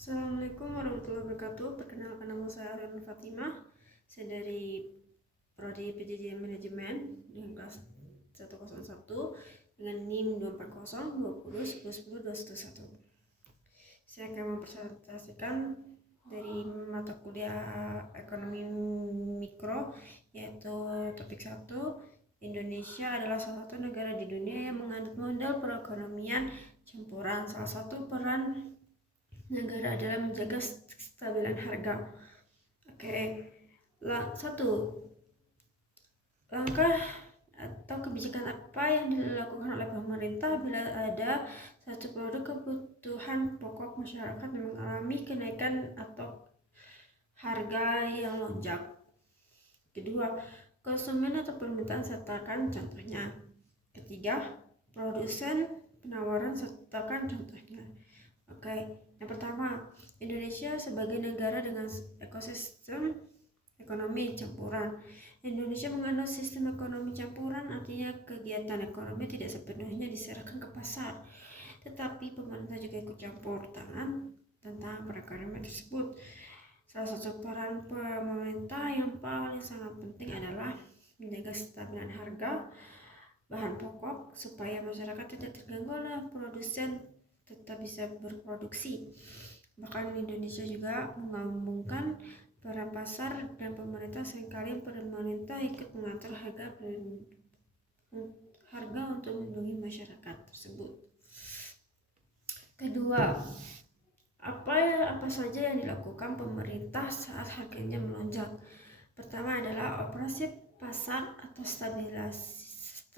Assalamualaikum warahmatullahi wabarakatuh. Perkenalkan, nama saya Ariana Fatimah. Saya dari Prodi PJJ Manajemen dengan kelas 101 dengan NIM 24020101021. Saya akan mempresentasikan dari mata kuliah ekonomi mikro, yaitu topik 1. Indonesia adalah salah satu negara di dunia yang menganut model perekonomian campuran. Salah satu peran negara adalah menjaga kestabilan harga. Satu, langkah atau kebijakan apa yang dilakukan oleh pemerintah bila ada satu produk kebutuhan pokok masyarakat yang mengalami kenaikan atau harga yang melonjak. Kedua, konsumen atau permintaan sertakan contohnya. Ketiga, produsen penawaran sertakan contohnya. Yang pertama, Indonesia sebagai negara dengan ekosistem ekonomi campuran. Indonesia menganut sistem ekonomi campuran, artinya kegiatan ekonomi tidak sepenuhnya diserahkan ke pasar, tetapi pemerintah juga ikut campur tangan tentang perekonomian tersebut. Salah satu peran pemerintah yang paling sangat penting adalah menjaga kestabilan harga bahan pokok supaya masyarakat tidak terganggu oleh produsen tetap bisa berproduksi. Bahkan Indonesia juga mengambungkan para pasar dan pemerintah. Seringkali pemerintah ikut mengatur harga untuk melindungi masyarakat tersebut. Kedua, apa saja yang dilakukan pemerintah saat harganya melonjak? Pertama adalah operasi pasar atau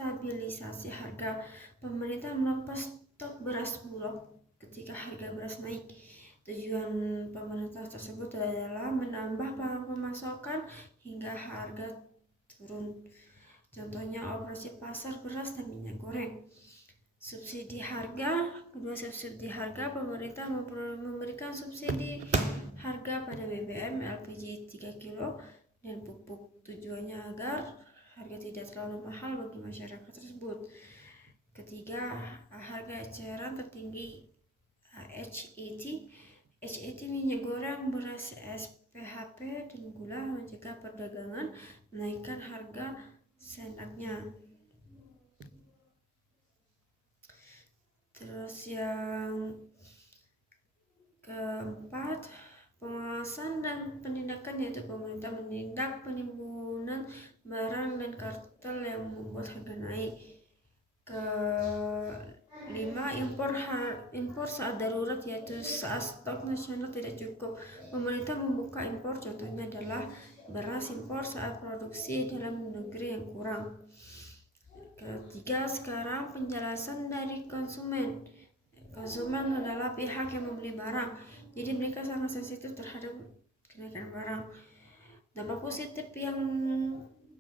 stabilisasi harga. Pemerintah melepas stok beras bulog ketika harga beras naik. Tujuan pemerintah tersebut adalah menambah pemasokan hingga harga turun. Contohnya operasi pasar beras dan minyak goreng. Subsidi harga. Kedua, subsidi harga. Pemerintah memberikan subsidi harga pada BBM, LPG 3 kilo dan pupuk. Tujuannya agar harga tidak terlalu mahal bagi masyarakat tersebut. Ketiga, harga eceran tertinggi HET minyak goreng, beras, SPHP dan gula, mencegah perdagangan, menaikkan harga seenaknya. Terus yang keempat, pengawasan dan penindakan, yaitu pemerintah menindak penimbunan barang dan kartel yang membuat harga naik. Kelima, impor saat darurat, yaitu saat stok nasional tidak cukup. Pemerintah membuka impor, contohnya adalah beras impor saat produksi dalam negeri yang kurang. Ketiga, sekarang penjelasan dari konsumen. Konsumen adalah pihak yang membeli barang, jadi mereka sangat sensitif terhadap kenaikan barang. Dampak positif yang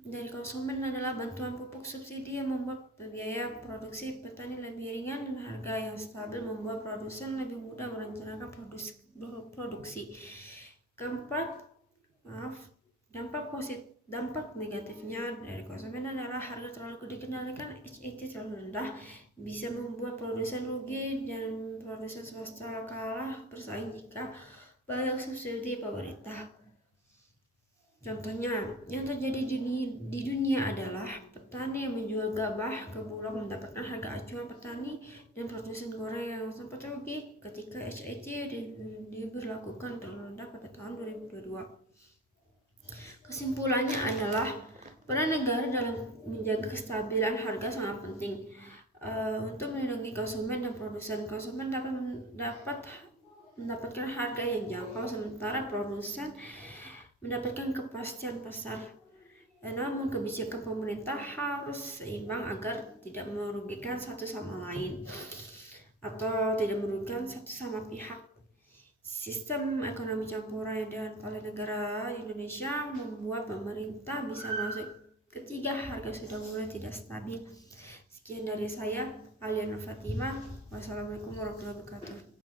dari konsumen adalah bantuan pupuk subsidi yang membuat biaya produksi petani lebih ringan dan harga yang stabil membuat produsen lebih mudah merencanakan produksi. Keempat, dampak negatifnya dari konsumen adalah harga terlalu dikendalikan, HET terlalu rendah, bisa membuat produsen rugi dan produsen swasta kalah bersaing jika banyak subsidi pemerintah. Contohnya yang terjadi di dunia adalah petani yang menjual gabah ke Bulog mendapatkan harga acuan petani, dan produsen goreng yang sempat rugi ketika HET diberlakukan terlalu rendah pada tahun 2022. Kesimpulannya adalah peran negara dalam menjaga kestabilan harga sangat penting untuk melindungi konsumen dan produsen. Konsumen dapat mendapatkan harga yang jangkau, sementara produsen mendapatkan kepastian pasar. Namun kebijakan pemerintah harus seimbang agar tidak merugikan satu sama lain atau tidak merugikan satu sama pihak. Sistem ekonomi campuran yang dianut oleh negara Indonesia membuat pemerintah bisa masuk ketika harga sudah mulai tidak stabil. Sekian dari saya, Ariana Fatimah. Wassalamualaikum warahmatullahi wabarakatuh.